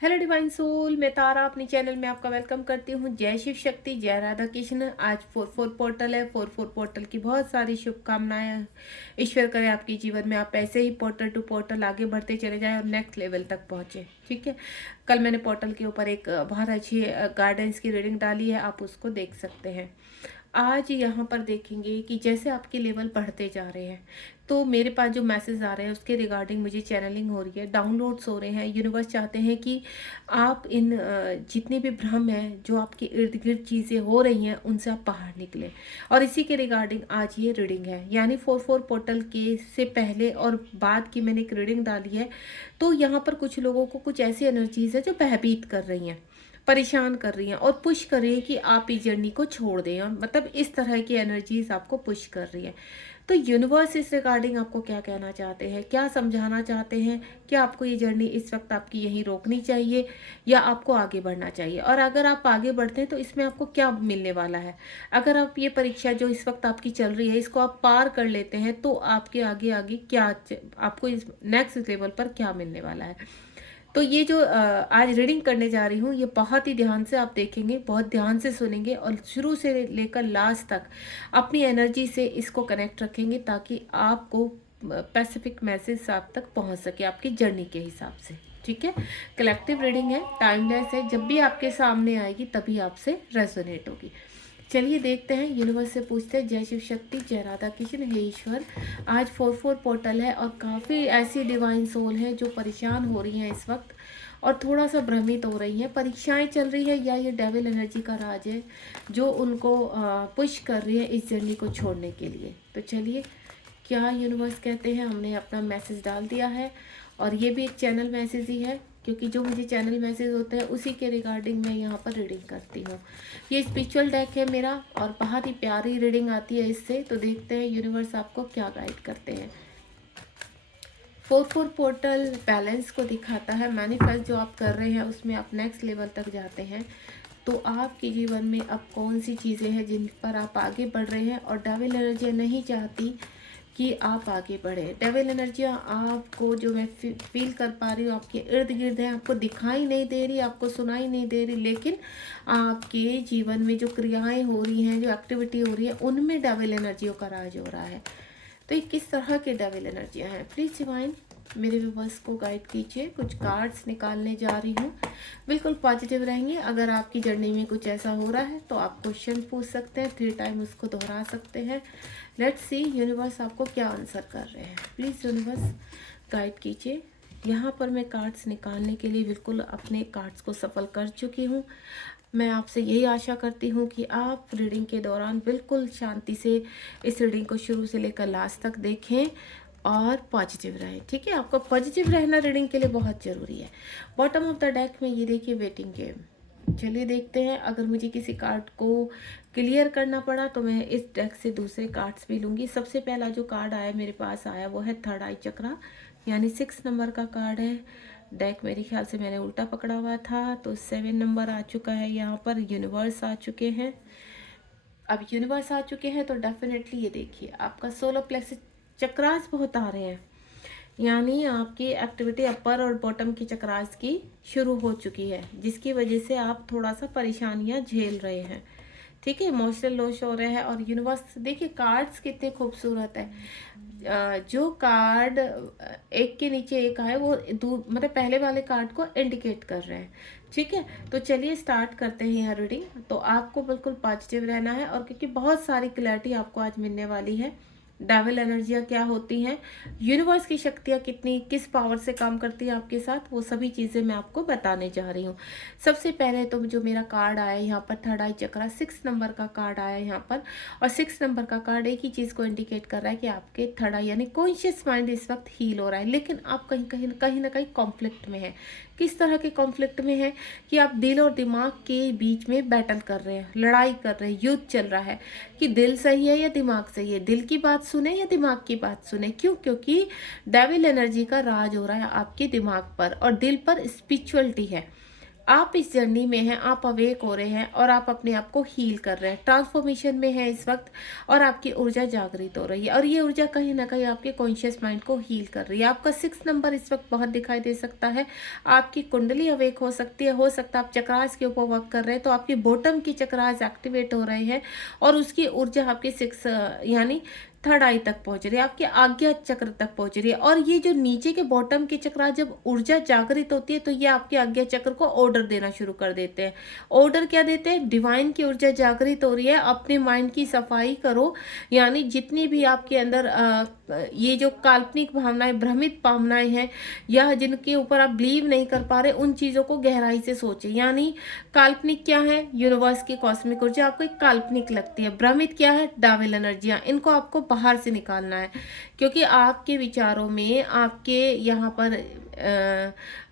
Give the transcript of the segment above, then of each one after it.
Hello divine soul, मैं तारा अपने channel में आपका वेलकम करती हूँ। जय शिव शक्ति, जय राधा कृष्ण। आज 44 पोर्टल है। 44 पोर्टल की बहुत सारी शुभकामनाएं। ईश्वर करे आपके जीवन में आप ऐसे ही पोर्टल टू पोर्टल आगे बढ़ते चले जाएं और नेक्स्ट लेवल तक पहुँचे। ठीक है। कल मैंने पोर्टल के ऊपर एक बहुत अच्छी गाइडेंस की रीडिंग डाली है, आप उसको देख सकते हैं। आज यहाँ पर देखेंगे कि जैसे आपके लेवल बढ़ते जा रहे हैं तो मेरे पास जो मैसेज आ रहे हैं उसके रिगार्डिंग मुझे चैनलिंग हो रही है, डाउनलोड्स हो रहे हैं। यूनिवर्स चाहते हैं कि आप इन जितने भी भ्रम हैं, जो आपके इर्द गिर्द चीज़ें हो रही हैं, उनसे आप बाहर निकलें। और इसी के रिगार्डिंग आज ये रीडिंग है। यानी 44 पोर्टल के से पहले और बाद की मैंने एक रीडिंग डाली है। तो यहाँ पर कुछ लोगों को कुछ ऐसी एनर्जीज है जो भयभीत कर रही हैं, परेशान कर रही हैं और पुश कर रही है कि आप इस जर्नी को छोड़ दें। और मतलब इस तरह की एनर्जीज आपको पुश कर रही है। तो यूनिवर्स इस रिगार्डिंग आपको क्या कहना चाहते हैं, क्या समझाना चाहते हैं? क्या आपको ये जर्नी इस वक्त आपकी यहीं रोकनी चाहिए या आपको आगे बढ़ना चाहिए? और अगर आप आगे बढ़ते हैं तो इसमें आपको क्या मिलने वाला है? अगर आप ये परीक्षा जो इस वक्त आपकी चल रही है इसको आप पार कर लेते हैं तो आपके आगे आगे क्या आपको इस नेक्स्ट लेवल पर क्या मिलने वाला है? तो ये जो आज रीडिंग करने जा रही हूँ, ये बहुत ही ध्यान से आप देखेंगे, बहुत ध्यान से सुनेंगे और शुरू से लेकर लास्ट तक अपनी एनर्जी से इसको कनेक्ट रखेंगे ताकि आपको पैसिफिक मैसेज आप तक पहुँच सके आपकी जर्नी के हिसाब से। ठीक है। कलेक्टिव रीडिंग है, टाइमलेस है, जब भी आपके सामने आएगी तभी आपसे रेजोनेट होगी। चलिए देखते हैं। यूनिवर्स से पूछते हैं, जय शिव शक्ति, जय राधा कृष्ण, हे ईश्वर। आज 44 पोर्टल है और काफ़ी ऐसी डिवाइन सोल हैं जो परेशान हो रही हैं इस वक्त और थोड़ा सा भ्रमित हो रही हैं। परीक्षाएं चल रही है या ये डेविल एनर्जी का राज है जो उनको पुश कर रही है इस जर्नी को छोड़ने के लिए। तो चलिए, क्या यूनिवर्स कहते हैं। हमने अपना मैसेज डाल दिया है और ये भी एक चैनल मैसेज ही है क्योंकि जो मुझे चैनल मैसेज होते हैं उसी के रिगार्डिंग मैं यहाँ पर रीडिंग करती हूँ। ये स्पिरिचुअल डेक है मेरा और बहुत ही प्यारी रीडिंग आती है इससे। तो देखते हैं यूनिवर्स आपको क्या गाइड करते हैं। 44 पोर्टल बैलेंस को दिखाता है। मैनिफेस्ट जो आप कर रहे हैं उसमें आप नेक्स्ट लेवल तक जाते हैं। तो आपके जीवन में अब कौन सी चीज़ें हैं जिन पर आप आगे बढ़ रहे हैं और डेविल एनर्जी नहीं चाहती कि आप आगे बढ़े। डेविल एनर्जियाँ आपको जो मैं फील कर पा रही हूँ आपके इर्द गिर्द है, आपको दिखाई नहीं दे रही, आपको सुनाई नहीं दे रही, लेकिन आपके जीवन में जो क्रियाएं हो रही हैं, जो एक्टिविटी हो रही है, उनमें डेविल एनर्जियों का राज हो रहा है। तो ये किस तरह के डेविल एनर्जियाँ हैं? प्लीज़ डिवाइन मेरे व्यूवर्स को गाइड कीजिए। कुछ कार्ड्स निकालने जा रही हूँ, बिल्कुल पॉजिटिव रहेंगे। अगर आपकी जर्नी में कुछ ऐसा हो रहा है तो आप क्वेश्चन पूछ सकते हैं, 3 टाइम उसको दोहरा सकते हैं। लेट्स सी यूनिवर्स आपको क्या आंसर कर रहे हैं। प्लीज़ यूनिवर्स गाइड कीजिए। यहाँ पर मैं कार्ड्स निकालने के लिए बिल्कुल अपने कार्ड्स को सफल कर चुकी हूँ। मैं आपसे यही आशा करती हूँ कि आप रीडिंग के दौरान बिल्कुल शांति से इस रीडिंग को शुरू से लेकर लास्ट तक देखें और पॉजिटिव रहें। ठीक है, आपको पॉजिटिव रहना रीडिंग के लिए बहुत ज़रूरी है। बॉटम ऑफ द डेक में ये देखिए वेटिंग गेम। चलिए देखते हैं। अगर मुझे किसी कार्ड को क्लियर करना पड़ा तो मैं इस डेक से दूसरे कार्ड्स भी लूँगी। सबसे पहला जो कार्ड आया मेरे पास आया वो है थर्ड आई चक्रा, यानी 6 नंबर का कार्ड है। डेक मेरे ख्याल से मैंने उल्टा पकड़ा हुआ था, तो 7 नंबर आ चुका है। यहाँ पर यूनिवर्स आ चुके हैं। अब यूनिवर्स आ चुके हैं तो डेफिनेटली ये देखिए आपका सोलर प्लेक्सस चक्रास बहुत आ रहे हैं, यानी आपकी एक्टिविटी अपर और बॉटम की चक्रास की शुरू हो चुकी है, जिसकी वजह से आप थोड़ा सा परेशानियां झेल रहे हैं। ठीक है, इमोशनल लॉस हो रहे हैं। और यूनिवर्स देखिए कार्ड्स कितने खूबसूरत है। जो कार्ड एक के नीचे एक आए वो मतलब पहले वाले कार्ड को इंडिकेट कर रहे हैं। ठीक है, तो चलिए स्टार्ट करते हैं यहाँ रीडिंग। तो आपको बिल्कुल पॉजिटिव रहना है और क्योंकि बहुत सारी क्लैरिटी आपको आज मिलने वाली है। डेविल एनर्जियाँ क्या होती हैं, यूनिवर्स की शक्तियाँ कितनी किस पावर से काम करती है आपके साथ, वो सभी चीज़ें मैं आपको बताने जा रही हूँ। सबसे पहले तो जो मेरा कार्ड आया यहाँ पर थर्ड आई चक्रा 6 नंबर का कार्ड आया यहाँ पर। और 6 नंबर का कार्ड एक ही चीज़ को इंडिकेट कर रहा है कि आपके थर्ड आई यानी कॉन्शियस माइंड इस वक्त हील हो रहा है, लेकिन आप कहीं ना कहीं कॉन्फ्लिक्ट में है। किस तरह के कॉन्फ्लिक्ट में है कि आप दिल और दिमाग के बीच में बैटल कर रहे हैं, लड़ाई कर रहे हैं, युद्ध चल रहा है कि दिल सही है या दिमाग सही है, दिल की बात सुने या दिमाग की बात सुने। क्यों? क्योंकि डेविल एनर्जी का राज हो रहा है आपके दिमाग पर और दिल पर स्पिरिचुअलिटी है। आप इस जर्नी में हैं, आप अवेक हो रहे हैं और आप अपने आप को हील कर रहे हैं, ट्रांसफॉर्मेशन में है इस वक्त, और आपकी ऊर्जा जागृत हो रही है और ये ऊर्जा कहीं ना कहीं आपके कॉन्शियस माइंड को हील कर रही है। आपका 6 नंबर इस वक्त बहुत दिखाई दे सकता है। आपकी कुंडली अवेक हो सकती है, हो सकता है आप चक्रास के ऊपर वर्क कर रहे हैं तो आपकी बॉटम की चक्रास एक्टिवेट हो रहे हैं और उसकी ऊर्जा आपके 6 यानी थर्ड आई तक पहुंच रही है, आपके आज्ञा चक्र तक पहुंच रही है। और ये जो नीचे के बॉटम के चक्र जब ऊर्जा जागृत होती है तो ये आपके आज्ञा चक्र को ऑर्डर देना शुरू कर देते हैं। ऑर्डर क्या देते हैं? डिवाइन की ऊर्जा जागृत हो रही है, अपने माइंड की सफाई करो, यानी जितनी भी आपके अंदर ये जो काल्पनिक भावनाएं, भ्रमित भावनाएं हैं या जिनके ऊपर आप बिलीव नहीं कर पा रहे, उन चीजों को गहराई से सोचें। यानी काल्पनिक क्या है? यूनिवर्स की कॉस्मिक ऊर्जा आपको एक काल्पनिक लगती है। भ्रमित क्या है? डाविल एनर्जियां। इनको आपको बाहर से निकालना है, क्योंकि आपके विचारों में, आपके यहाँ पर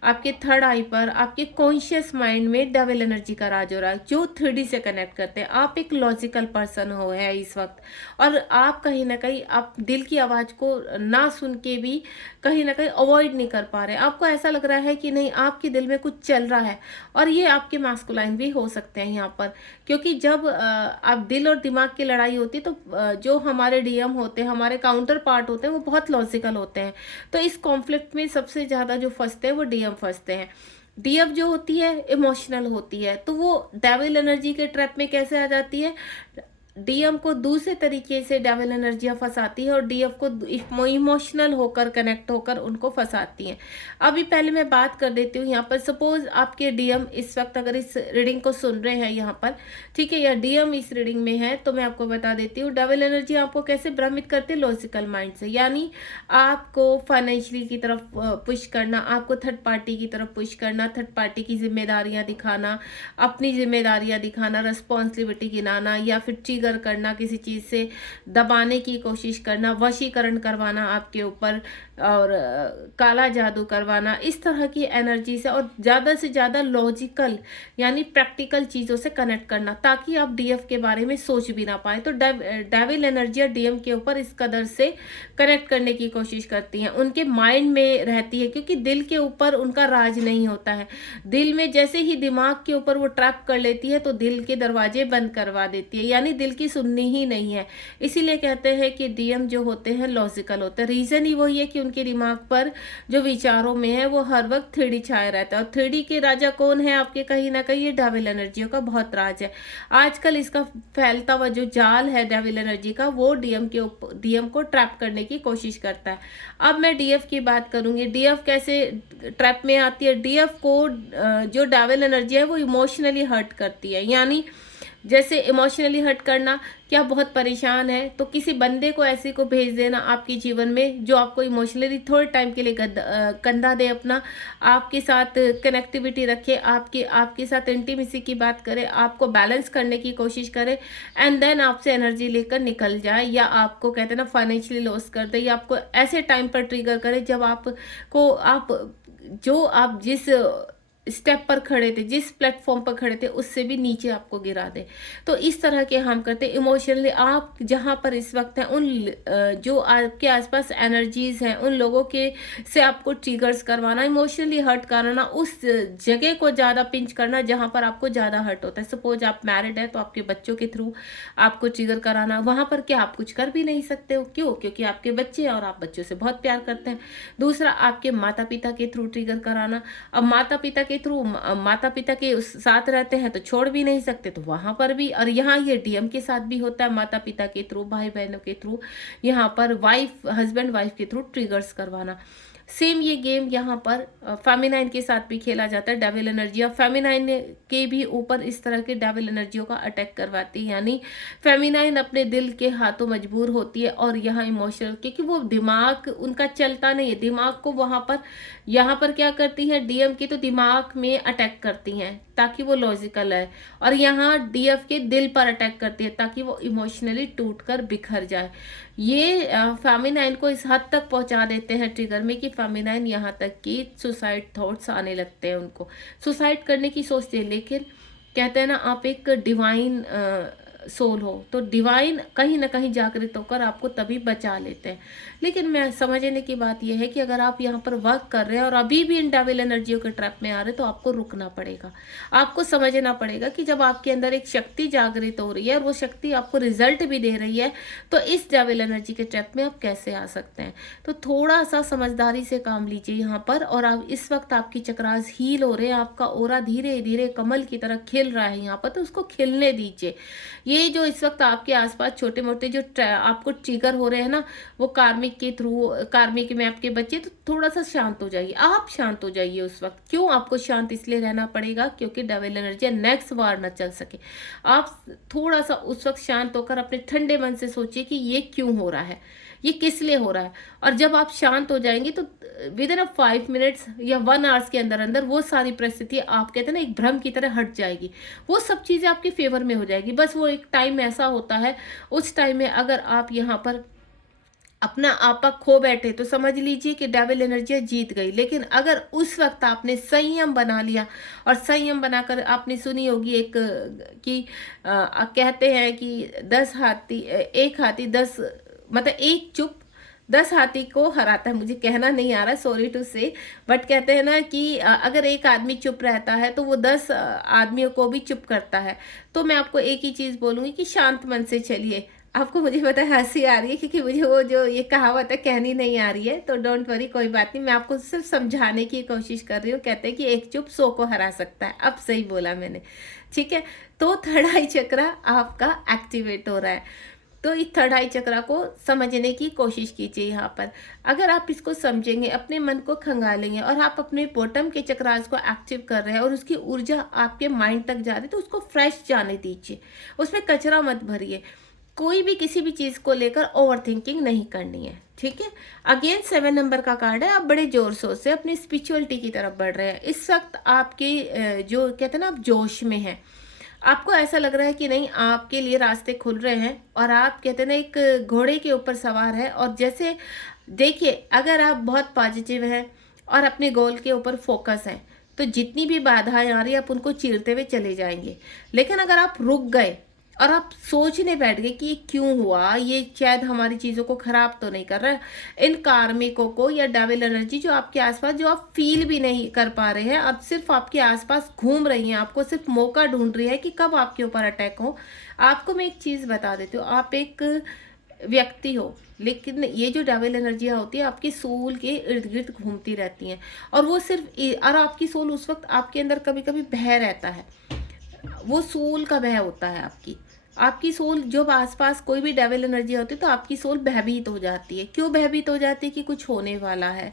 आपके थर्ड आई पर, आपके कॉन्शियस माइंड में डेविल एनर्जी का राज हो रहा है, जो 3D से कनेक्ट करते हैं। आप एक लॉजिकल पर्सन हो है इस वक्त, और आप कहीं ना कहीं आप दिल की आवाज को ना सुन के भी कहीं ना कहीं अवॉइड नहीं कर पा रहे। आपको ऐसा लग रहा है कि नहीं, आपके दिल में कुछ चल रहा है, और ये आपके मास्कुलाइन भी हो सकते हैं यहाँ पर, क्योंकि जब आप दिल और दिमाग की लड़ाई होती है तो जो हमारे डीएम होते हैं, हमारे काउंटर पार्ट होते हैं, वो बहुत लॉजिकल होते हैं। तो इस कॉन्फ्लिक्ट में सबसे ज्यादा जो फंसते हैं वो डीएम फंसते हैं। डीएफ जो होती है इमोशनल होती है, तो वो डेविल एनर्जी के ट्रैप में कैसे आ जाती है? डीएम को दूसरे तरीके से डेविल एनर्जियां फंसाती है और डीएफ को इमोशनल होकर, कनेक्ट होकर उनको फंसाती हैं। अभी पहले मैं बात कर देती हूँ यहाँ पर। सपोज आपके डीएम इस वक्त अगर इस रीडिंग को सुन रहे हैं यहाँ पर, ठीक है, या डीएम इस रीडिंग में है, तो मैं आपको बता देती हूँ डेविल एनर्जी आपको कैसे भ्रमित करती है? लॉजिकल माइंड से। यानी आपको फाइनेंशियली की तरफ पुश करना, आपको थर्ड पार्टी की तरफ पुश करना, थर्ड पार्टी की जिम्मेदारियां दिखाना, अपनी जिम्मेदारियां दिखाना, रिस्पॉन्सिबिलिटी गिनाना, या फिर ट्रिगर करना, किसी चीज से दबाने की कोशिश करना, वशीकरण करवाना आपके ऊपर, और काला जादू करवाना, इस तरह की एनर्जी से, और ज्यादा से ज्यादा लॉजिकल यानी प्रैक्टिकल चीजों से कनेक्ट करना, ताकि आप डीएफ के बारे में सोच भी ना पाए। तो डेविल एनर्जी डीएम के ऊपर इस कदर से कनेक्ट करने की कोशिश करती हैं, उनके माइंड में रहती है, क्योंकि दिल के ऊपर उनका राज नहीं होता है। दिल में जैसे ही दिमाग के ऊपर वो ट्रैप कर लेती है तो दिल के दरवाजे बंद करवा देती है, यानी दिल की सुननी ही नहीं है। इसीलिए कहते हैं कि डीएम जो होते हैं लॉजिकल होते हैं। रीजन ही वही है कि उनके दिमाग पर जो विचारों में है वो हर वक्त 3D छाया रहता है, और 3D के राजा कौन है आपके? कहीं ना कहीं ये डेविल एनर्जियों का बहुत राज है। आजकल इसका फैलता हुआ जो जाल है डेविल एनर्जी का, वो डीएम को ट्रैप करने की कोशिश करता है। अब मैं डीएफ की बात करूंगी। डीएफ कैसे ट्रैप में आती है? डीएफ को जो डेविल एनर्जी है वो इमोशनली हर्ट करती है। यानी जैसे इमोशनली हर्ट करना, क्या बहुत परेशान है तो किसी बंदे को ऐसे को भेज देना आपके जीवन में जो आपको इमोशनली थोड़े टाइम के लिए कंधा दे, अपना आपके साथ कनेक्टिविटी रखे, आपके साथ इंटीमेसी की बात करे, आपको बैलेंस करने की कोशिश करे, एंड देन आपसे एनर्जी लेकर निकल जाए, या आपको कहते हैं ना फाइनेंशियली लॉस कर दे, या आपको ऐसे टाइम पर ट्रिगर करे जब आप जिस स्टेप पर खड़े थे, जिस प्लेटफॉर्म पर खड़े थे, उससे भी नीचे आपको गिरा दे। तो इस तरह के हम करते इमोशनली। आप जहां पर इस वक्त हैं, उन जो आपके आसपास एनर्जीज हैं, उन लोगों के से आपको ट्रिगर्स करवाना, इमोशनली हर्ट कराना, उस जगह को ज्यादा पिंच करना जहां पर आपको ज्यादा हर्ट होता है। सपोज आप मैरिड है तो आपके बच्चों के थ्रू आपको ट्रिगर कराना, वहां पर क्या आप कुछ कर भी नहीं सकते हो? क्यों? क्योंकि आपके बच्चे हैं और आप बच्चों से बहुत प्यार करते हैं। दूसरा, आपके माता पिता के थ्रू ट्रिगर कराना। अब माता पिता के थ्रू, माता पिता के साथ रहते हैं तो छोड़ भी नहीं सकते, तो वहां पर भी, और यहाँ ये डीएम के साथ भी होता है, माता पिता के थ्रू, भाई बहनों के थ्रू, यहाँ पर हस्बैंड वाइफ के थ्रू ट्रिगर्स करवाना। सेम ये गेम यहाँ पर फेमिनाइन के साथ भी खेला जाता है। डेविल एनर्जी फेमिनाइन के भी ऊपर इस तरह के डेविल एनर्जियों का अटैक करवाती है, यानी फेमिनाइन अपने दिल के हाथों मजबूर होती है, और यहाँ इमोशनल, क्योंकि वो दिमाग उनका चलता नहीं है, दिमाग को वहां पर यहाँ पर क्या करती है डीएम की, तो दिमाग में अटैक करती हैं ताकि वो लॉजिकल है, और यहाँ डीएफ के दिल पर अटैक करती है ताकि वो इमोशनली टूटकर बिखर जाए। ये फेमिनाइन को इस हद तक पहुंचा देते हैं ट्रिगर में कि फेमिनाइन यहाँ तक कि सुसाइड थॉट्स आने लगते हैं, उनको सुसाइड करने की सोचते हैं। लेकिन कहते हैं ना, आप एक डिवाइन सोल हो, तो डिवाइन कहीं ना कहीं जागृत होकर आपको तभी बचा लेते हैं। लेकिन मैं समझने की बात यह है कि अगर आप यहाँ पर वर्क कर रहे हैं और अभी भी इन डेविल एनर्जियों के ट्रैप में आ रहे हैं, तो आपको रुकना पड़ेगा। आपको समझना पड़ेगा कि जब आपके अंदर एक शक्ति जागृत हो रही है और वो शक्ति आपको रिजल्ट भी दे रही है, तो इस डेविल एनर्जी के ट्रैप में आप कैसे आ सकते हैं। तो थोड़ा सा समझदारी से काम लीजिए यहाँ पर। और आप इस वक्त आपकी चक्रास हील हो रहे हैं, आपका ओरा धीरे धीरे कमल की तरह खिल रहा है यहाँ पर, तो उसको खिलने दीजिए। ये जो इस वक्त आपके आसपास छोटे मोटे जो आपको ट्रिगर हो रहे हैं ना, वो कार्मिक के थ्रू, कार्मिक में आपके बच्चे, तो थोड़ा सा शांत हो जाइए, आप शांत हो जाइए उस वक्त। क्यों आपको शांत इसलिए रहना पड़ेगा? क्योंकि डेविल एनर्जी नेक्स्ट वार न चल सके। आप थोड़ा सा उस वक्त शांत होकर अपने ठंडे मन से सोचिए कि ये क्यों हो रहा है, ये किस लिए हो रहा है। और जब आप शांत हो जाएंगे तो विद इन 5 मिनट्स या 1 आवर्स के अंदर अंदर वो सारी परिस्थिति, आप कहते हैं ना, एक भ्रम की तरह हट जाएगी। वो सब चीज़ें आपके फेवर में हो जाएगी। बस वो एक टाइम ऐसा होता है, उस टाइम में अगर आप यहाँ पर अपना आपा खो बैठे तो समझ लीजिए कि डेविल एनर्जी जीत गई। लेकिन अगर उस वक्त आपने संयम बना लिया, और संयम बनाकर आपने सुनी होगी एक कि कहते हैं कि 10 हाथी, एक हाथी 10, मतलब एक चुप 10 हाथी को हराता है। मुझे कहना नहीं आ रहा, सॉरी टू से, बट कहते हैं ना कि अगर एक आदमी चुप रहता है तो वो 10 आदमियों को भी चुप करता है। तो मैं आपको एक ही चीज़ बोलूँगी कि शांत मन से चलिए। आपको, मुझे पता है हंसी आ रही है, क्योंकि मुझे वो जो ये कहावत है कहनी नहीं आ रही है, तो डोंट वरी, कोई बात नहीं। मैं आपको सिर्फ समझाने की कोशिश कर रही हूँ। कहते हैं कि एक चुप 100 को हरा सकता है। अब सही बोला मैंने, ठीक है। तो थर्ड आई चक्रा आपका एक्टिवेट हो रहा है। तो इस थर्ड आई चक्रा को समझने की कोशिश कीजिए यहाँ पर। अगर आप इसको समझेंगे, अपने मन को खंगालेंगे, और आप अपने बॉटम के चक्रास को एक्टिव कर रहे हैं और उसकी ऊर्जा आपके माइंड तक जा रही है, तो उसको फ्रेश जाने दीजिए, उसमें कचरा मत भरिए। कोई भी किसी भी चीज़ को लेकर ओवर थिंकिंग नहीं करनी है, ठीक है। अगेन 7 नंबर का कार्ड है। आप बड़े जोर शोर से अपनी स्पिरिचुअलिटी की तरफ बढ़ रहे हैं। इस वक्त आपके जो कहते हैं ना, आप जोश में हैं। आपको ऐसा लग रहा है कि नहीं, आपके लिए रास्ते खुल रहे हैं, और आप कहते हैं ना, एक घोड़े के ऊपर सवार है। और जैसे देखिए, अगर आप बहुत पॉजिटिव हैं और अपने गोल के ऊपर फोकस हैं, तो जितनी भी बाधाएं आ रही है आप उनको चीरते हुए चले जाएंगे। लेकिन अगर आप रुक गए और आप सोचने बैठ गए कि ये क्यों हुआ, ये शायद हमारी चीज़ों को खराब तो नहीं कर रहा है, इन कार्मिकों को या डेविल एनर्जी जो आपके आसपास, जो आप फील भी नहीं कर पा रहे हैं, अब सिर्फ आपके आसपास घूम रही हैं, आपको सिर्फ मौका ढूंढ रही है कि कब आपके ऊपर अटैक हो। आपको मैं एक चीज़ बता देती हूँ, आप एक व्यक्ति हो, लेकिन ये जो डेविल एनर्जियाँ होती है आपकी सोल के इर्द गिर्द घूमती रहती हैं। और वो सिर्फ, और आपकी सोल उस वक्त आपके अंदर कभी कभी भय रहता है, वो सोल का भय होता है। आपकी सोल, जब आसपास कोई भी डेविल एनर्जी होती है तो आपकी सोल भयभीत हो जाती है। क्यों भयभीत हो जाती है? कि कुछ होने वाला है,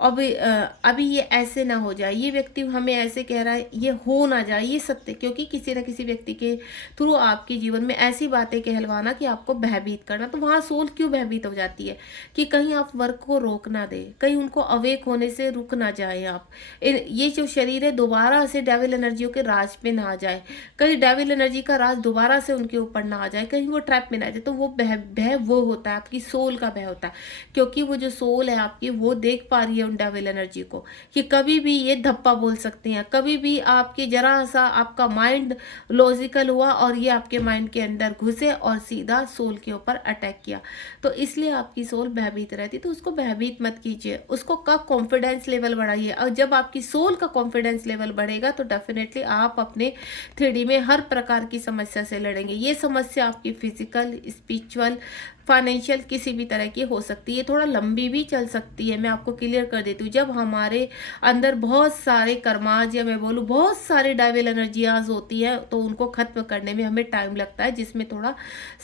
अभी ये ऐसे ना हो जाए, ये व्यक्ति हमें ऐसे कह रहा है, ये हो ना जाए, ये सत्य। क्योंकि किसी न किसी व्यक्ति के थ्रू आपके जीवन में ऐसी बातें कहलवाना कि आपको भयभीत करना, तो वहाँ सोल क्यों भयभीत हो जाती है? कि कहीं आप वर्क को रोक ना दे, कहीं उनको अवेक होने से रुक ना जाए आप, ये जो शरीर है दोबारा से डेविल एनर्जियों के राज पे ना आ जाए, कहीं डेविल एनर्जी का राज दोबारा से उनके ऊपर ना आ जाए, कहीं वो ट्रैप में ना आ जाए। तो वो भय वो होता है, आपकी सोल का भय होता है। क्योंकि वो जो सोल है आपकी, वो देख पा रही है उन डेविल एनर्जी को कि कभी भी ये धप्पा बोल सकते हैं, कभी भी आपके जरा सा आपका माइंड लॉजिकल हुआ और ये आपके माइंड के अंदर घुसे और सीधा सोल के ऊपर अटैक किया। तो इसलिए आपकी सोल भयभीत रहती, तो उसको भयभीत मत कीजिए, उसको का कॉन्फिडेंस लेवल बढ़ाइए। और जब आपकी सोल का कॉन्फिडेंस लेवल बढ़ेगा तो डेफिनेटली आप अपने 3D में हर प्रकार की समस्या से लड़ेंगे। ये समस्या आपकी फिजिकल, स्पिरिचुअल, फाइनेंशियल, किसी भी तरह की हो सकती है, थोड़ा लंबी भी चल सकती है। मैं आपको क्लियर कर देती हूँ, जब हमारे अंदर बहुत सारे कर्माज, या मैं बोलूँ बहुत सारे डेविल एनर्जियाज होती है, तो उनको खत्म करने में हमें टाइम लगता है, जिसमें थोड़ा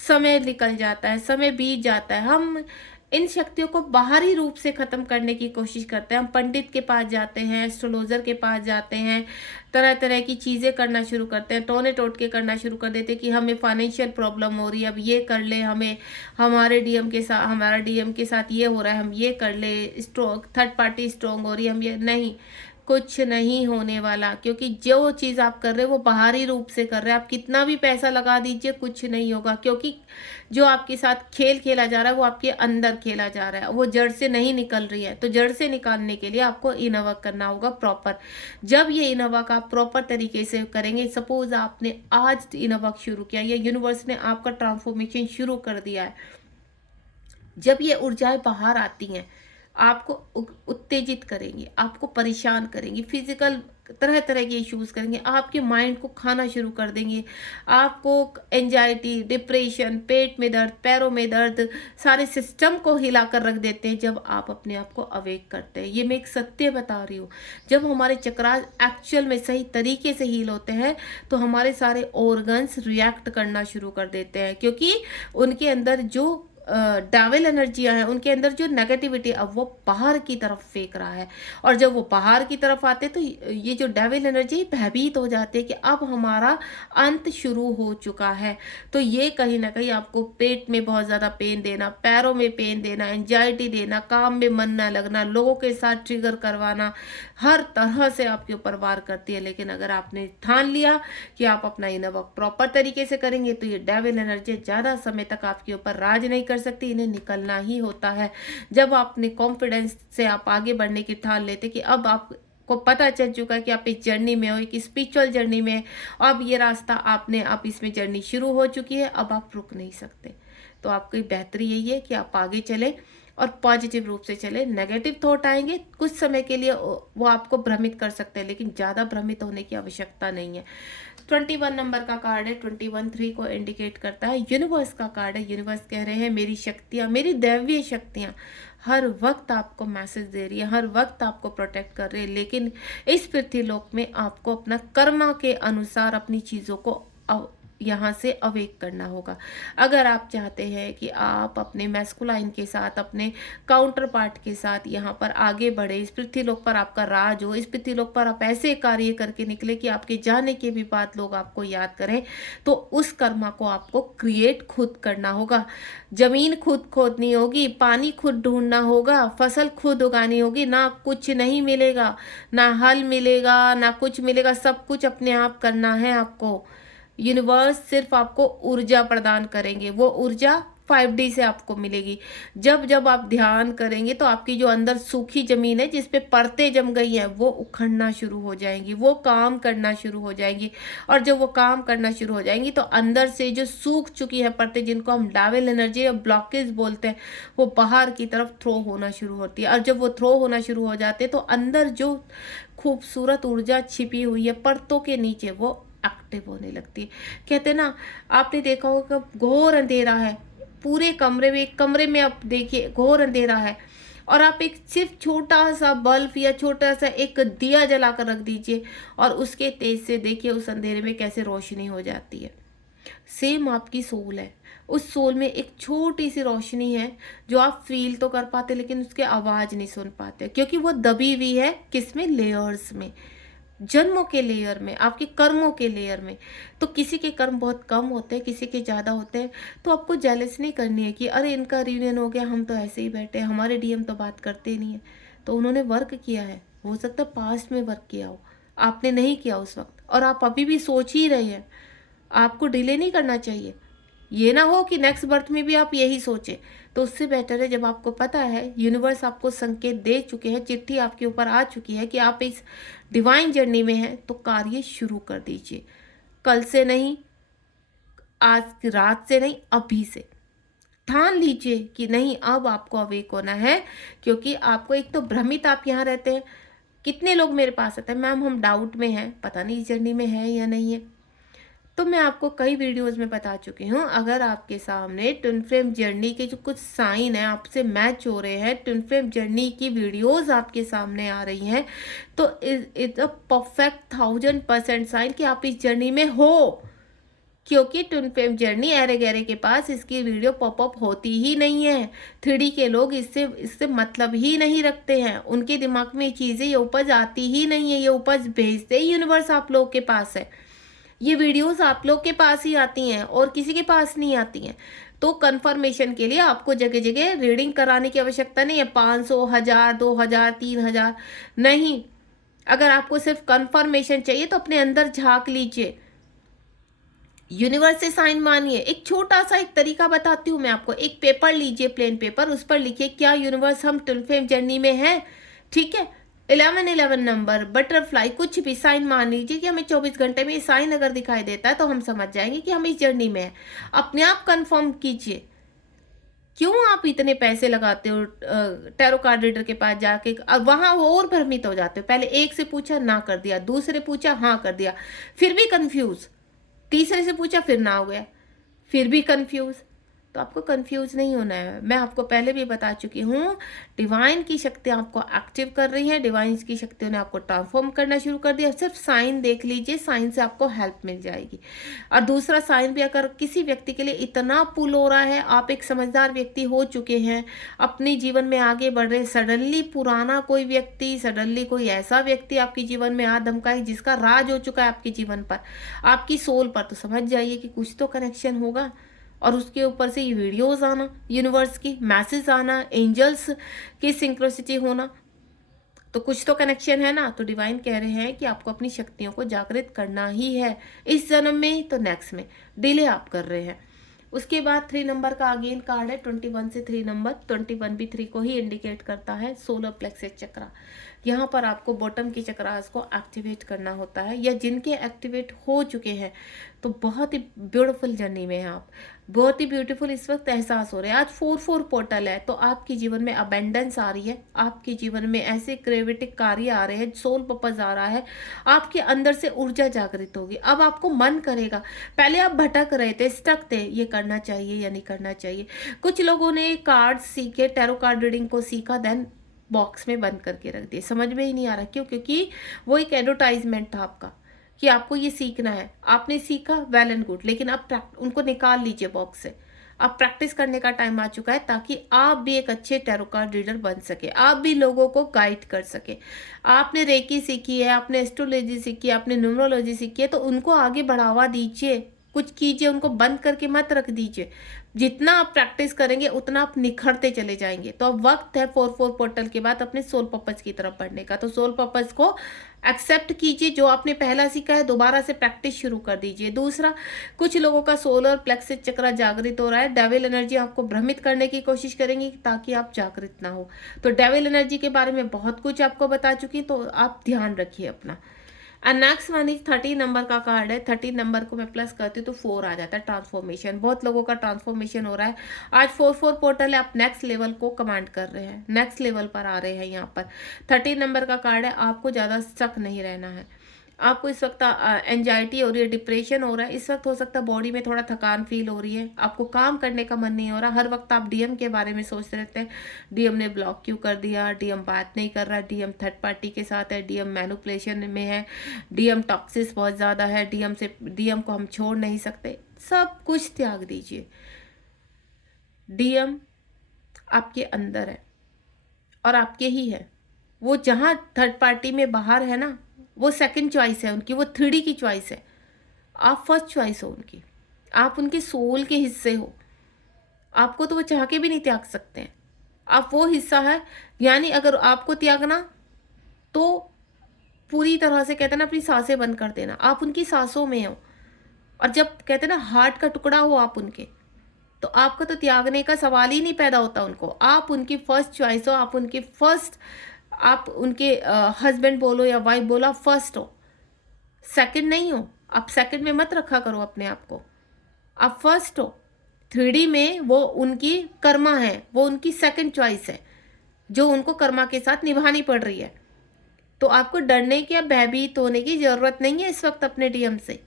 समय निकल जाता है, समय बीत जाता है। हम इन शक्तियों को बाहरी रूप से खत्म करने की कोशिश करते हैं। हम पंडित के पास जाते हैं, एस्ट्रोलॉजर के पास जाते हैं, तरह तरह की चीज़ें करना शुरू करते हैं, टोने टोटके करना शुरू कर देते हैं कि हमें फाइनेंशियल प्रॉब्लम हो रही है, अब ये कर ले, हमें हमारे डीएम के साथ, हमारा डीएम के साथ ये हो रहा है, हम ये कर ले, स्ट्रोंग थर्ड पार्टी स्ट्रोंग हो रही है, हम ये नहीं। कुछ नहीं होने वाला, क्योंकि जो चीज़ आप कर रहे हो वो बाहरी रूप से कर रहे हैं। आप कितना भी पैसा लगा दीजिए कुछ नहीं होगा, क्योंकि जो आपके साथ खेल खेला जा रहा है वो आपके अंदर खेला जा रहा है, वो जड़ से नहीं निकल रही है। तो जड़ से निकालने के लिए आपको इनर वर्क करना होगा प्रॉपर। जब ये इनर वर्क आप प्रॉपर तरीके से करेंगे, सपोज आपने आज इनर वर्क शुरू किया या यूनिवर्स ने आपका ट्रांसफॉर्मेशन शुरू कर दिया है, जब ये ऊर्जाएं बाहर आती हैं आपको उत्तेजित करेंगे, आपको परेशान करेंगे, फिजिकल तरह तरह के इश्यूज करेंगे, आपके माइंड को खाना शुरू कर देंगे, आपको एंजाइटी, डिप्रेशन, पेट में दर्द, पैरों में दर्द, सारे सिस्टम को हिला कर रख देते हैं जब आप अपने आप को अवेक करते हैं। ये मैं एक सत्य बता रही हूँ। जब हमारे चक्रास एक्चुअल में सही तरीके से हील होते हैं तो हमारे सारे ऑर्गन्स रिएक्ट करना शुरू कर देते हैं, क्योंकि उनके अंदर जो डेविल एनर्जियां हैं, उनके अंदर जो नेगेटिविटी अब वो बाहर की तरफ फेंक रहा है। और जब वो बाहर की तरफ आते तो ये जो डेविल एनर्जी भयभीत हो जाते हैं कि अब हमारा अंत शुरू हो चुका है। तो ये कहीं ना कहीं आपको पेट में बहुत ज़्यादा पेन देना, पैरों में पेन देना, एंजाइटी देना, काम में मन न लगना, लोगों के साथ ट्रिगर करवाना, हर तरह से आपके ऊपर वार करती है। लेकिन अगर आपने ठान लिया कि आप अपना इनर वर्क प्रॉपर तरीके से करेंगे तो ये डेविल एनर्जी ज़्यादा समय तक आपके ऊपर राज नहीं कर सकती, इन्हें निकलना ही होता है। जब आपने कॉन्फिडेंस से आप आगे बढ़ने की ठान लेते कि अब आप को पता चल चुका है कि आप इस जर्नी में हो, एक स्पिरिचुअल जर्नी में, अब ये रास्ता आपने आप इसमें जर्नी शुरू हो चुकी है, अब आप रुक नहीं सकते। तो आपकी बेहतरी यही है कि आप आगे चले और पॉजिटिव रूप से चले। नेगेटिव थॉट आएंगे कुछ समय के लिए, वो आपको भ्रमित कर सकते हैं, लेकिन ज़्यादा भ्रमित होने की आवश्यकता नहीं है। 21 नंबर का कार्ड है, 21 3 को इंडिकेट करता है, यूनिवर्स का कार्ड है। यूनिवर्स कह रहे हैं मेरी शक्तियाँ, मेरी दैवीय शक्तियाँ हर वक्त आपको मैसेज दे रही है, हर वक्त आपको प्रोटेक्ट कर रही है, लेकिन इस पृथ्वीलोक में आपको अपना कर्मा के अनुसार अपनी चीज़ों को यहाँ से अवेक करना होगा। अगर आप चाहते हैं कि आप अपने मैस्कुलाइन के साथ, अपने काउंटर पार्ट के साथ यहाँ पर आगे बढ़े, इस पृथ्वीलोक पर आपका राज हो, इस पृथ्वीलोक पर आप ऐसे कार्य करके निकले कि आपके जाने के भी बाद लोग आपको याद करें, तो उस कर्मा को आपको क्रिएट खुद करना होगा। जमीन खुद खोदनी होगी, पानी खुद ढूंढना होगा, फसल खुद उगानी होगी। ना कुछ नहीं मिलेगा, ना हल मिलेगा, ना कुछ मिलेगा, सब कुछ अपने आप करना है आपको। यूनिवर्स सिर्फ आपको ऊर्जा प्रदान करेंगे, वो ऊर्जा 5D से आपको मिलेगी। जब जब आप ध्यान करेंगे तो आपकी जो अंदर सूखी जमीन है जिस पे परतें जम गई हैं वो उखड़ना शुरू हो जाएंगी, वो काम करना शुरू हो जाएंगी। और जब वो काम करना शुरू हो जाएंगी तो अंदर से जो सूख चुकी है परतें, जिनको हम डेविल एनर्जी या ब्लॉकेज बोलते हैं, वो बाहर की तरफ थ्रो होना शुरू होती है। और जब वो थ्रो होना शुरू हो जाते हैं तो अंदर जो खूबसूरत ऊर्जा छिपी हुई है परतों के नीचे, वो एक्टिव होने लगती है। कहते हैं ना, आपने देखा होगा घोर अंधेरा है पूरे कमरे में, एक कमरे में आप देखिए घोर अंधेरा है और आप एक सिर्फ छोटा सा बल्ब या छोटा सा एक दिया जला कर रख दीजिए और उसके तेज से देखिए उस अंधेरे में कैसे रोशनी हो जाती है। सेम आपकी सोल है, उस सोल में एक छोटी सी रोशनी है जो आप फील तो कर पाते लेकिन उसकी आवाज़ नहीं सुन पाते, क्योंकि वो दबी हुई है किसमें, लेयर्स में, जन्मों के लेयर में, आपके कर्मों के लेयर में। तो किसी के कर्म बहुत कम होते हैं, किसी के ज़्यादा होते हैं, तो आपको जेलस नहीं करनी है कि अरे इनका रियूनियन हो गया, हम तो ऐसे ही बैठे, हमारे डीएम तो बात करते ही नहीं है। तो उन्होंने वर्क किया है, हो सकता है पास्ट में वर्क किया हो, आपने नहीं किया उस वक्त, और आप अभी भी सोच ही रहे हैं। आपको डिले नहीं करना चाहिए, ये ना हो कि नेक्स्ट बर्थ में भी आप यही सोचें। तो उससे बेटर है, जब आपको पता है, यूनिवर्स आपको संकेत दे चुके हैं, चिट्ठी आपके ऊपर आ चुकी है कि आप इस डिवाइन जर्नी में हैं, तो कार्य शुरू कर दीजिए। कल से नहीं, आज की रात से नहीं, अभी से ठान लीजिए कि नहीं, अब आपको अवेक होना है। क्योंकि आपको एक तो भ्रमित आप यहाँ रहते हैं, कितने लोग मेरे पास आते हैं, मैम हम डाउट में हैं, पता नहीं इस जर्नी में है या नहीं है। तो मैं आपको कई वीडियोस में बता चुकी हूँ, अगर आपके सामने ट्विन फ्लेम जर्नी के जो कुछ साइन है आपसे मैच हो रहे हैं, ट्विन फ्लेम जर्नी की वीडियोस आपके सामने आ रही हैं, तो इट्स अ परफेक्ट 1000% साइन कि आप इस जर्नी में हो। क्योंकि ट्विन फ्लेम जर्नी एरे गहरे के पास इसकी वीडियो पॉपअप होती ही नहीं है। 3D के लोग इससे मतलब ही नहीं रखते हैं, उनके दिमाग में चीज़ें ये उपज आती ही नहीं है, ये उपज भेजते ही यूनिवर्स आप लोग के पास है। ये वीडियोस आप लोग के पास ही आती हैं और किसी के पास नहीं आती हैं। तो कंफर्मेशन के लिए आपको जगह जगह रीडिंग कराने की आवश्यकता नहीं है, 500, 1000, 2000, 3000 नहीं। अगर आपको सिर्फ कंफर्मेशन चाहिए तो अपने अंदर झांक लीजिए, यूनिवर्स से साइन मानिए। एक छोटा सा एक तरीका बताती हूँ मैं आपको। एक पेपर लीजिए, प्लेन पेपर, उस पर लिखिए क्या यूनिवर्स हम ट्विन फ्लेम जर्नी में है, ठीक है। 1111 नंबर, बटरफ्लाई, कुछ भी साइन मान लीजिए कि हमें 24 घंटे में ये साइन अगर दिखाई देता है तो हम समझ जाएंगे कि हम इस जर्नी में हैं। अपने आप कंफर्म कीजिए। क्यों आप इतने पैसे लगाते हो टैरो कार्ड रीडर के पास जाके, अब वहां वो और भ्रमित हो जाते हो। पहले एक से पूछा ना कर दिया, दूसरे पूछा हाँ कर दिया, फिर भी कंफ्यूज, तीसरे से पूछा फिर ना हो गया, फिर भी कंफ्यूज। तो आपको कंफ्यूज नहीं होना है। मैं आपको पहले भी बता चुकी हूँ, डिवाइन की शक्तियाँ आपको एक्टिव कर रही हैं, डिवाइन की शक्तियों ने आपको ट्रांसफॉर्म करना शुरू कर दिया। सिर्फ साइन देख लीजिए, साइन से आपको हेल्प मिल जाएगी। और दूसरा साइन भी अगर किसी व्यक्ति के लिए इतना पुल हो रहा है, आप एक समझदार व्यक्ति हो चुके हैं, अपने जीवन में आगे बढ़ रहे, सडनली पुराना कोई व्यक्ति, सडनली कोई ऐसा व्यक्ति आपके जीवन में आ धमका है जिसका राज हो चुका है आपके जीवन पर, आपकी सोल पर, तो समझ जाइए कि कुछ तो कनेक्शन होगा। और उसके ऊपर से ये वीडियोस आना, यूनिवर्स की मैसेज आना, एंजल्स की सिंक्रोसिटी होना, तो कुछ तो कनेक्शन है ना। तो डिवाइन कह रहे हैं कि आपको अपनी शक्तियों को जागृत करना ही है, इस जन्म में तो नेक्स्ट में। डिले आप कर रहे हैं। उसके बाद 3 नंबर का अगेन कार्ड है, 21 से 3 नंबर, 21 भी 3 को ही इंडिकेट करता है, सोलर प्लेक्सस चक्रा। यहाँ पर आपको बॉटम की चक्रास को एक्टिवेट करना होता है, या जिनके एक्टिवेट हो चुके हैं तो बहुत ही ब्यूटीफुल जर्नी में है आप, बहुत ही ब्यूटीफुल इस वक्त एहसास हो रहा है। आज 4-4 पोर्टल है, तो आपके जीवन में अबेंडेंस आ रही है, आपके जीवन में ऐसे क्रेविटिक कार्य आ रहे हैं, सोल पर्पस आ रहा है, आपके अंदर से ऊर्जा जागृत होगी। अब आपको मन करेगा, पहले आप भटक रहे थे, स्टक थे, ये करना चाहिए या नहीं करना चाहिए। कुछ लोगों ने कार्ड सीखे, टैरो कार्ड रीडिंग को सीखा, देन बॉक्स में बंद करके रख दिए, समझ में ही नहीं आ रहा क्यों, क्योंकि वो एक एडवर्टाइजमेंट था आपका कि आपको ये सीखना है। आपने सीखा, वेल एंड गुड, लेकिन आप उनको निकाल लीजिए बॉक्स से। अब प्रैक्टिस करने का टाइम आ चुका है, ताकि आप भी एक अच्छे टैरो कार्ड रीडर बन सके, आप भी लोगों को गाइड कर सके। आपने रेकी सीखी है, आपने एस्ट्रोलॉजी सीखी है, आपने न्यूमरोलॉजी सीखी है, तो उनको आगे बढ़ावा दीजिए, कुछ कीजिए, उनको बंद करके मत रख दीजिए। जितना आप प्रैक्टिस करेंगे उतना आप निखरते चले जाएंगे। तो अब वक्त है 4-4 पोर्टल के बाद अपने सोल पर्पस की तरफ बढ़ने का। तो सोल पर्पस को एक्सेप्ट कीजिए, जो आपने पहला सीखा है दोबारा से प्रैक्टिस शुरू कर दीजिए। दूसरा, कुछ लोगों का सोलर प्लेक्सस चक्र जागृत हो रहा है, डेविल एनर्जी आपको भ्रमित करने की कोशिश करेंगी ताकि आप जागृत ना हो। तो डेविल एनर्जी के बारे में बहुत कुछ आपको बता चुकी, तो आप ध्यान रखिए अपना। And next one is 30 number का कार्ड है। 30 नंबर को मैं प्लस करती हूँ तो 4 आ जाता है, ट्रांसफॉर्मेशन। बहुत लोगों का ट्रांसफॉर्मेशन हो रहा है। आज 4-4 पोर्टल है, आप नेक्स्ट लेवल को कमांड कर रहे हैं, नेक्स्ट लेवल पर आ रहे हैं। यहाँ पर 30 नंबर का कार्ड है, आपको ज़्यादा स्टक नहीं रहना है। आपको इस वक्त एंजाइटी हो रही है, डिप्रेशन हो रहा है, इस वक्त हो सकता है बॉडी में थोड़ा थकान फील हो रही है, आपको काम करने का मन नहीं हो रहा, हर वक्त आप डीएम के बारे में सोचते रहते हैं, डीएम ने ब्लॉक क्यों कर दिया, डीएम बात नहीं कर रहा, डीएम थर्ड पार्टी के साथ है, डीएम मैनिपुलेशन में है, डीएम टॉक्सिस बहुत ज़्यादा है, डीएम को हम छोड़ नहीं सकते। सब कुछ त्याग दीजिए। डीएम आपके अंदर है और आपके ही है। वो जहाँ थर्ड पार्टी में बाहर है ना, वो सेकंड चॉइस है उनकी, वो 3D की चॉइस है। आप फर्स्ट चॉइस हो उनकी, आप उनके सोल के हिस्से हो। आपको तो वो चाह के भी नहीं त्याग सकते हैं, आप वो हिस्सा है। यानी अगर आपको त्यागना तो पूरी तरह से कहते हैं ना, अपनी सांसें बंद कर देना, आप उनकी सांसों में हो। और जब कहते हैं ना हार्ट का टुकड़ा हो आप उनके, तो आपका तो त्यागने का सवाल ही नहीं पैदा होता उनको। आप उनकी फर्स्ट चॉइस हो, आप उनकी फर्स्ट, आप उनके हस्बैंड बोलो या वाइफ बोलो, आप फर्स्ट हो, सेकंड नहीं हो। आप सेकंड में मत रखा करो अपने आप को, आप फर्स्ट हो। 3D में वो उनकी कर्मा है, वो उनकी सेकंड चॉइस है, जो उनको कर्मा के साथ निभानी पड़ रही है। तो आपको डरने की या भयभीत होने की जरूरत नहीं है इस वक्त अपने डीएम से,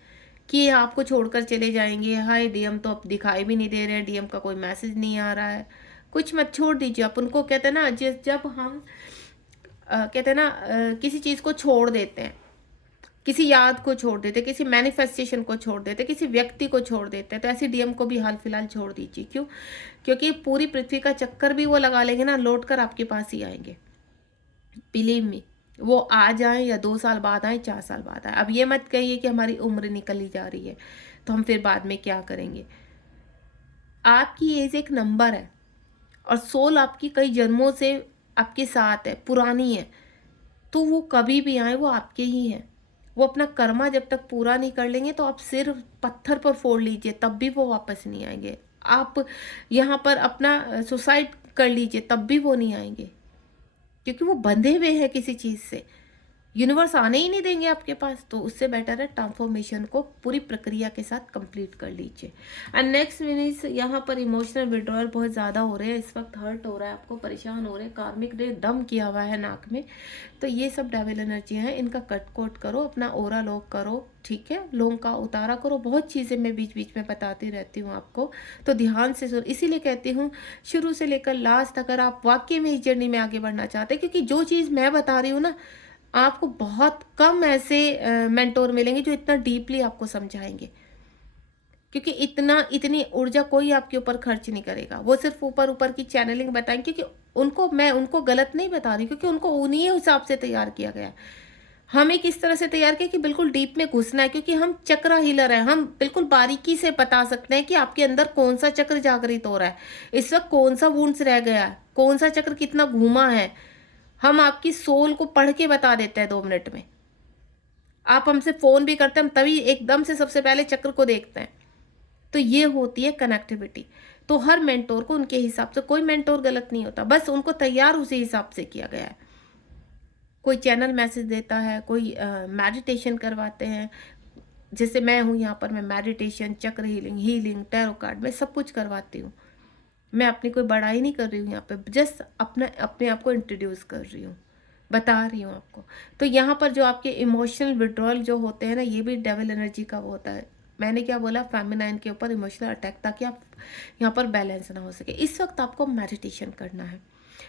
कि ये आपको छोड़कर चले जाएंगे। हाय, डीएम तो अब दिखाई भी नहीं दे रहे हैं, डीएम का कोई मैसेज नहीं आ रहा है, कुछ मत, छोड़ दीजिए आप उनको। कहते हैं ना, जब हम कहते हैं ना किसी चीज़ को छोड़ देते हैं, किसी याद को छोड़ देते, किसी मैनिफेस्टेशन को छोड़ देते, किसी व्यक्ति को छोड़ देते हैं, तो ऐसे डीएम को भी हाल फिलहाल छोड़ दीजिए। क्यों? क्योंकि पूरी पृथ्वी का चक्कर भी वो लगा लेंगे ना, लौट कर आपके पास ही आएंगे। बिलीव मी, वो आ जाए या 2 साल बाद आए, 4 साल बाद आए। अब ये मत कहिए कि हमारी उम्र निकली जा रही है तो हम फिर बाद में क्या करेंगे। आपकी एज एक नंबर है, और सोल आपकी कई जन्मों से आपके साथ है, पुरानी है। तो वो कभी भी आए वो आपके ही हैं। वो अपना कर्मा जब तक पूरा नहीं कर लेंगे तो आप सिर पत्थर पर फोड़ लीजिए तब भी वो वापस नहीं आएंगे। आप यहाँ पर अपना सुसाइड कर लीजिए तब भी वो नहीं आएंगे, क्योंकि वो बंधे हुए हैं किसी चीज़ से। यूनिवर्स आने ही नहीं देंगे आपके पास। तो उससे बेटर है ट्रांसफॉर्मेशन को पूरी प्रक्रिया के साथ कंप्लीट कर लीजिए। एंड नेक्स्ट मीन्स यहाँ पर इमोशनल विड्रॉल बहुत ज़्यादा हो रहे हैं इस वक्त, हर्ट हो रहा है आपको, परेशान हो रहे हैं, कार्मिक डे दम किया हुआ है नाक में। तो ये सब डेविल एनर्जी है, इनका कट कोट करो, अपना ओरा लॉक करो, ठीक है, लोंग का उतारा करो। बहुत चीज़ें मैं बीच बीच में बताती रहती हूँ आपको, तो ध्यान से सुन। इसीलिए कहती हूँ शुरू से लेकर लास्ट अगर आप वाकई में इस जर्नी में आगे बढ़ना चाहते हैं, क्योंकि जो चीज़ मैं बता रही हूँ ना, आपको बहुत कम ऐसे मेंटोर मिलेंगे जो इतना डीपली आपको समझाएंगे, क्योंकि इतनी ऊर्जा कोई आपके ऊपर खर्च नहीं करेगा। वो सिर्फ ऊपर ऊपर की चैनलिंग बताएंगे, क्योंकि मैं उनको गलत नहीं बता रही, क्योंकि उनको उन्हीं हिसाब से तैयार किया गया है। हमें किस तरह से तैयार किया कि बिल्कुल डीप में घुसना है, क्योंकि हम चक्र हीलर हैं। हम बिल्कुल बारीकी से बता सकते हैं कि आपके अंदर कौन सा चक्र जागृत हो रहा है इस वक्त, कौन सा वुंड्स रह गया है, कौन सा चक्र कितना घूमा है। हम आपकी सोल को पढ़ के बता देते हैं 2 मिनट में। आप हमसे फोन भी करते हैं, हम तभी एकदम से सबसे पहले चक्र को देखते हैं। तो ये होती है कनेक्टिविटी। तो हर मेंटोर को उनके हिसाब से, कोई मेंटोर गलत नहीं होता, बस उनको तैयार उसी हिसाब से किया गया है। कोई चैनल मैसेज देता है, कोई मेडिटेशन करवाते हैं, जैसे मैं हूँ यहाँ पर, मैं मेडिटेशन, चक्र हीलिंग, टैरो कार्ड, मैं सब कुछ करवाती हूँ। मैं अपनी कोई बड़ाई नहीं कर रही हूँ यहाँ पे, जस्ट अपने आप को इंट्रोड्यूस कर रही हूँ, बता रही हूँ आपको। तो यहाँ पर जो आपके इमोशनल विड्रॉल जो होते हैं ना, ये भी डेविल एनर्जी का वो होता है। मैंने क्या बोला, फेमिनाइन के ऊपर इमोशनल अटैक, ताकि आप यहाँ पर बैलेंस ना हो सके। इस वक्त आपको मेडिटेशन करना है,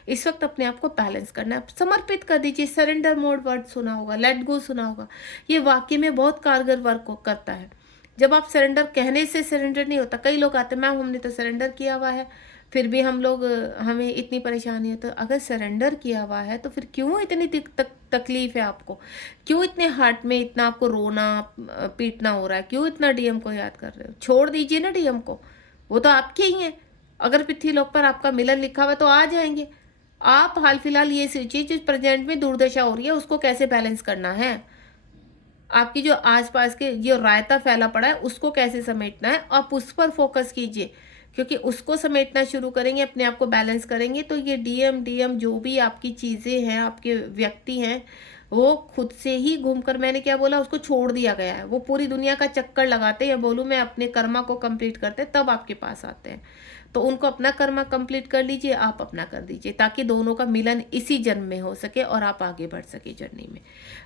इस वक्त अपने आप को बैलेंस करना है, समर्पित कर दीजिए। सरेंडर मोड वर्ड सुना होगा, लेट गो सुना होगा, ये वाकई में बहुत कारगर वर्क करता है। जब आप सरेंडर, कहने से सरेंडर नहीं होता। कई लोग आते हैं, मैम हमने तो सरेंडर किया हुआ है, फिर भी हमें इतनी परेशानी है। तो अगर सरेंडर किया हुआ है तो फिर क्यों इतनी तकलीफ है आपको, क्यों इतने हार्ट में इतना आपको रोना पीटना हो रहा है, क्यों इतना डीएम को याद कर रहे हो? छोड़ दीजिए ना डीएम को, वो तो आपके ही हैं। अगर पृथ्वी लोक पर आपका मिलन लिखा हुआ तो आ जाएंगे। आप हाल फिलहाल ये सोचिए, जो प्रेजेंट में दुर्दशा हो रही है उसको कैसे बैलेंस करना है। आपकी जो आसपास के जो रायता फैला पड़ा है उसको कैसे समेटना है, आप उस पर फोकस कीजिए। क्योंकि उसको समेटना शुरू करेंगे, अपने आप को बैलेंस करेंगे, तो ये डीएम जो भी आपकी चीज़ें हैं, आपके व्यक्ति हैं, वो खुद से ही घूमकर, मैंने क्या बोला, उसको छोड़ दिया गया है। वो पूरी दुनिया का चक्कर लगाते हैं, बोलूँ मैं अपने कर्मा को कंप्लीट करते तब आपके पास आते हैं। तो उनको अपना कर्मा कंप्लीट कर लीजिए, आप अपना कर दीजिए, ताकि दोनों का मिलन इसी जन्म में हो सके और आप आगे बढ़ सके जर्नी में।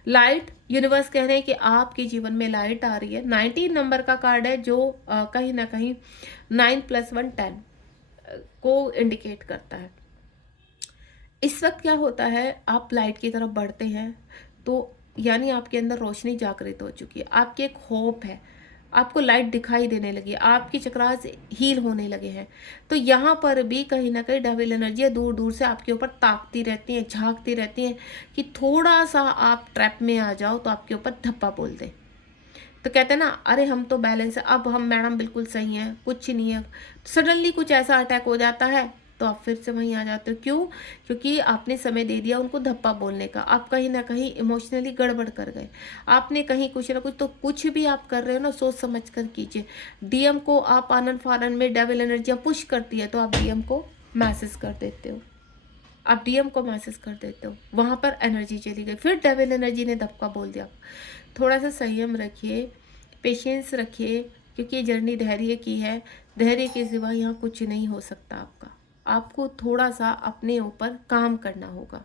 लाइट, यूनिवर्स कह रहे हैं कि आपके जीवन में लाइट आ रही है। 19 नंबर का कार्ड है, जो कहीं ना कहीं 9+1 10 को इंडिकेट करता है। इस वक्त क्या होता है, आप लाइट की तरफ बढ़ते हैं तो यानी आपके अंदर रोशनी जागृत हो चुकी है, आपकी एक होप है, आपको लाइट दिखाई देने लगी, आपकी चक्रास हील होने लगे हैं। तो यहाँ पर भी कहीं ना कहीं डेविल एनर्जी दूर दूर से आपके ऊपर ताकती रहती हैं, झांकती रहती हैं कि थोड़ा सा आप ट्रैप में आ जाओ तो आपके ऊपर धप्पा बोल दे। तो कहते हैं ना, अरे हम तो बैलेंस है, अब हम मैडम बिल्कुल सही हैं, कुछ नहीं है। सडनली कुछ ऐसा अटैक हो जाता है तो आप फिर से वहीं आ जाते हो। क्यों? क्योंकि आपने समय दे दिया उनको धप्पा बोलने का, आप कहीं ना कहीं इमोशनली गड़बड़ कर गए, आपने कहीं कुछ ना कुछ। तो कुछ भी आप कर रहे हो ना, सोच समझ कर कीजिए। डीएम को आप आनंद फानन में डेविल एनर्जियाँ पुश करती है तो आप डीएम को मैसेज कर देते हो, आप डीएम को मैसेज कर देते हो, वहाँ पर एनर्जी चली गई, फिर डेविल एनर्जी ने धक्का बोल दिया। थोड़ा सा संयम रखिए, पेशेंस रखिए, क्योंकि ये जर्नी धैर्य की है। धैर्य के सिवा यहाँ कुछ नहीं हो सकता आपका। आपको थोड़ा सा अपने ऊपर काम करना होगा,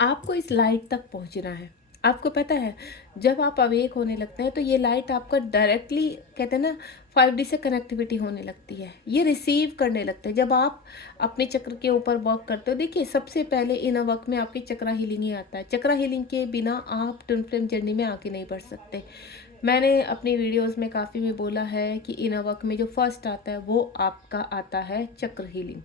आपको इस लाइट तक पहुँचना है। आपको पता है, जब आप अवेक होने लगते हैं तो ये लाइट आपका डायरेक्टली, कहते हैं ना, 5D से कनेक्टिविटी होने लगती है, ये रिसीव करने लगते हैं। जब आप अपने चक्र के ऊपर वर्क करते हो, देखिए सबसे पहले इन वर्क में आपकी चक्रा हीलिंग ही आता है। चक्रा हीलिंग के बिना आप ट्विन फ्लेम जर्नी में आगे नहीं बढ़ सकते। मैंने अपनी वीडियोस में काफ़ी में बोला है कि इन वर्क में जो फर्स्ट आता है वो आपका आता है चक्र हीलिंग।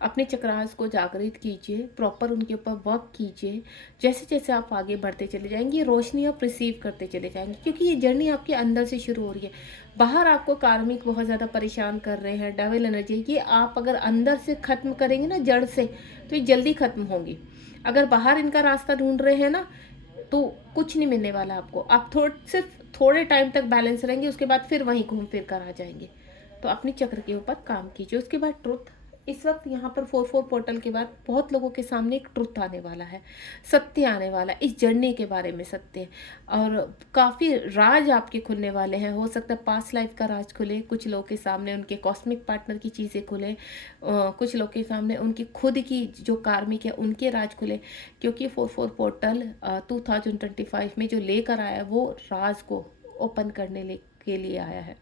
अपने चक्रास को जागृत कीजिए, प्रॉपर उनके ऊपर वर्क कीजिए। जैसे जैसे आप आगे बढ़ते चले जाएंगे, रोशनी आप रिसीव करते चले जाएंगे, क्योंकि ये जर्नी आपके अंदर से शुरू हो रही है। बाहर आपको कार्मिक बहुत ज़्यादा परेशान कर रहे हैं, डेविल एनर्जी, कि आप अगर अंदर से ख़त्म करेंगे ना, जड़ से, तो ये जल्दी ख़त्म होंगी। अगर बाहर इनका रास्ता ढूंढ रहे हैं ना, तो कुछ नहीं मिलने वाला आपको। आप सिर्फ थोड़े टाइम तक बैलेंस रहेंगे, उसके बाद फिर वहीं घूम फिर कर आ जाएंगे। तो अपनी चक्र के ऊपर काम कीजिए। उसके बाद ट्रुथ, इस वक्त यहाँ पर 4-4 पोर्टल के बाद बहुत लोगों के सामने एक ट्रुथ आने वाला है, सत्य आने वाला है, इस जर्नी के बारे में सत्य। और काफ़ी राज आपके खुलने वाले हैं। हो सकता है पास्ट लाइफ का राज खुले, कुछ लोगों के सामने उनके कॉस्मिक पार्टनर की चीज़ें खुले, कुछ लोग के सामने उनकी खुद की जो कार्मिक है उनके राज खुले। क्योंकि 4-4 पोर्टल 2025 में जो लेकर आया है, वो राज को ओपन करने के लिए आया है।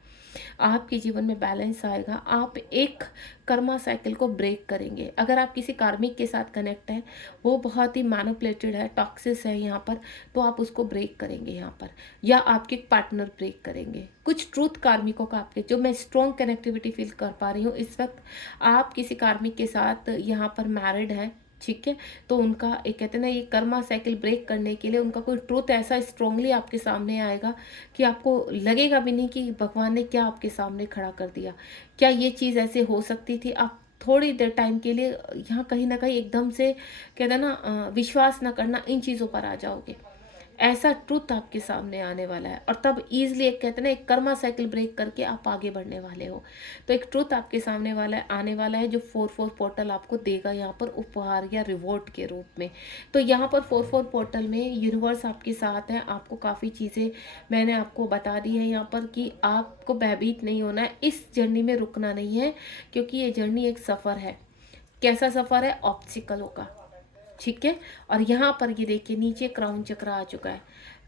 आपके जीवन में बैलेंस आएगा। आप एक कर्मा साइकिल को ब्रेक करेंगे। अगर आप किसी कार्मिक के साथ कनेक्ट हैं, वो बहुत ही मैनिपुलेटेड है, टॉक्सिस है यहाँ पर, तो आप उसको ब्रेक करेंगे यहाँ पर, या आपके पार्टनर ब्रेक करेंगे। कुछ ट्रूथ कार्मिकों का आपके, जो मैं स्ट्रॉन्ग कनेक्टिविटी फील कर पा रही हूँ इस वक्त, आप किसी कार्मिक के साथ यहाँ पर मैरिड है, ठीक है, तो उनका एक कहते हैं ना, ये कर्मा साइकिल ब्रेक करने के लिए उनका कोई ट्रूथ ऐसा स्ट्रांगली आपके सामने आएगा कि आपको लगेगा भी नहीं कि भगवान ने क्या आपके सामने खड़ा कर दिया, क्या ये चीज़ ऐसे हो सकती थी। आप थोड़ी देर टाइम के लिए यहाँ कहीं ना कहीं एकदम से कहते हैं ना, विश्वास ना करना, इन चीज़ों पर आ जाओगे। ऐसा ट्रुथ आपके सामने आने वाला है, और तब ईजिली एक कहते हैं ना, एक कर्मा साइकिल ब्रेक करके आप आगे बढ़ने वाले हो। तो एक ट्रुथ आपके सामने वाला है, आने वाला है, जो 4-4 पोर्टल आपको देगा यहाँ पर उपहार या रिवॉर्ड के रूप में। तो यहाँ पर 4-4 पोर्टल में यूनिवर्स आपके साथ है। आपको काफ़ी चीज़ें मैंने आपको बता दी है यहाँ पर कि आपको भयभीत नहीं होना है, इस जर्नी में रुकना नहीं है, क्योंकि ये जर्नी एक सफ़र है। कैसा सफ़र है? ऑब्स्टिकलों का, ठीक है। और यहाँ पर ये देखिए नीचे क्राउन चक्र आ चुका है।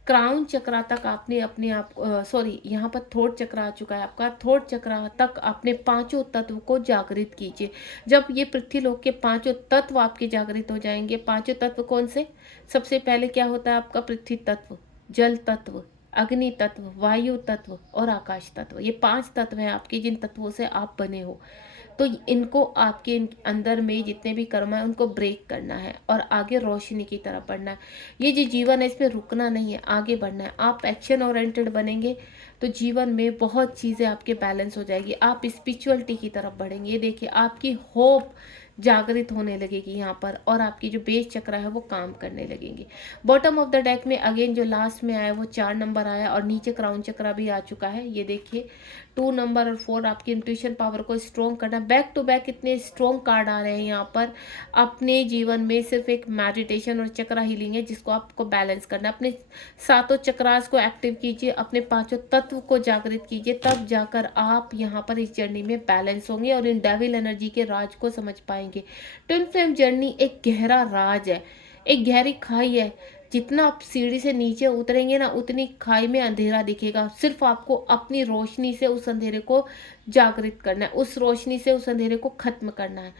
क्राउन चक्र तक आपने अपने आप सॉरी, यहाँ पर थोट चक्र आ चुका है आपका। थोट चक्र तक आपने पांचों तत्व को जागृत कीजिए। जब ये पृथ्वी लोक के पांचों तत्व आपके जागृत हो जाएंगे, पांचों तत्व कौन से? सबसे पहले क्या होता है आपका? पृथ्वी तत्व, जल तत्व, अग्नि तत्व, वायु तत्व और आकाश तत्व। ये 5 तत्व हैं आपके, जिन तत्वों से आप बने हो। तो इनको आपके अंदर में जितने भी कर्म है उनको ब्रेक करना है और आगे रोशनी की तरफ बढ़ना है। ये जो जीवन है, इसमें रुकना नहीं है, आगे बढ़ना है। आप एक्शन ओरिएंटेड बनेंगे तो जीवन में बहुत चीज़ें आपके बैलेंस हो जाएगी। आप स्पिरिचुअलिटी की तरफ बढ़ेंगे। ये देखिए आपकी होप जागृत होने लगेगी यहाँ पर, और आपकी जो बेस चक्र है वो काम करने लगेंगे। बॉटम ऑफ द डेक में अगेन जो लास्ट में आया वो 4 नंबर आया, और नीचे क्राउन चक्र भी आ चुका है। ये देखिए 2 नंबर और 4 आपकी इंट्यूशन पावर को स्ट्रॉन्ग करना। बैक टू बैक इतने स्ट्रॉन्ग कार्ड आ रहे हैं यहाँ पर। अपने जीवन में सिर्फ एक मेडिटेशन और चक्र हीलिंग है जिसको आपको बैलेंस करना है। अपने सातों चक्रास को एक्टिव कीजिए, अपने पांचों तत्व को जागृत कीजिए, तब जाकर आप यहाँ पर इस जर्नी में बैलेंस होंगे और इन डेविल एनर्जी के राज को समझ पाएंगे। ट्विन फ्लेम जर्नी एक गहरा राज है, एक गहरी खाई है। जितना आप सीढ़ी से नीचे उतरेंगे ना, उतनी खाई में अंधेरा दिखेगा। सिर्फ आपको अपनी रोशनी से उस अंधेरे को जागृत करना है, उस रोशनी से उस अंधेरे को खत्म करना है।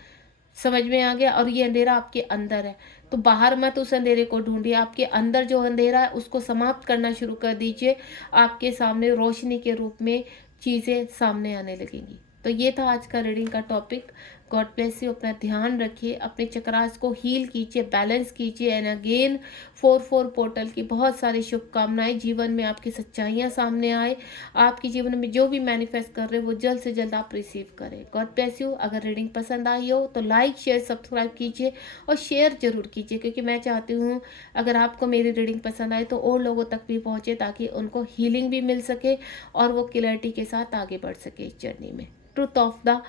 समझ में आ गया? और ये अंधेरा आपके अंदर है, तो बाहर मत उस अंधेरे को ढूंढिए। आपके अंदर जो अंधेरा है उसको समाप्त करना शुरू कर दीजिए। आपके सामने रोशनी के रूप में चीज़ें सामने आने लगेंगी। तो ये था आज का रीडिंग का टॉपिक। God bless you. अपना ध्यान रखिए, अपने चक्रास को हील कीजिए, बैलेंस कीजिए। एंड अगेन 4-4 पोर्टल की बहुत सारी शुभकामनाएं। जीवन में आपकी सच्चाइयां सामने आए, आपके जीवन में जो भी मैनिफेस्ट कर रहे हो वो जल्द से जल्द आप रिसीव करें। God bless you. अगर रीडिंग पसंद आई हो तो लाइक शेयर सब्सक्राइब कीजिए और शेयर जरूर कीजिए, क्योंकि मैं चाहती हूँ अगर आपको मेरी रीडिंग पसंद आए तो और लोगों तक भी पहुँचे, ताकि उनको हीलिंग भी मिल सके और वो क्लैरिटी के साथ आगे बढ़ सके इस जर्नी में। Truth of the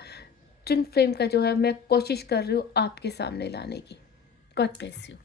twin flame का जो है मैं कोशिश कर रही हूँ आपके सामने लाने की। God bless you.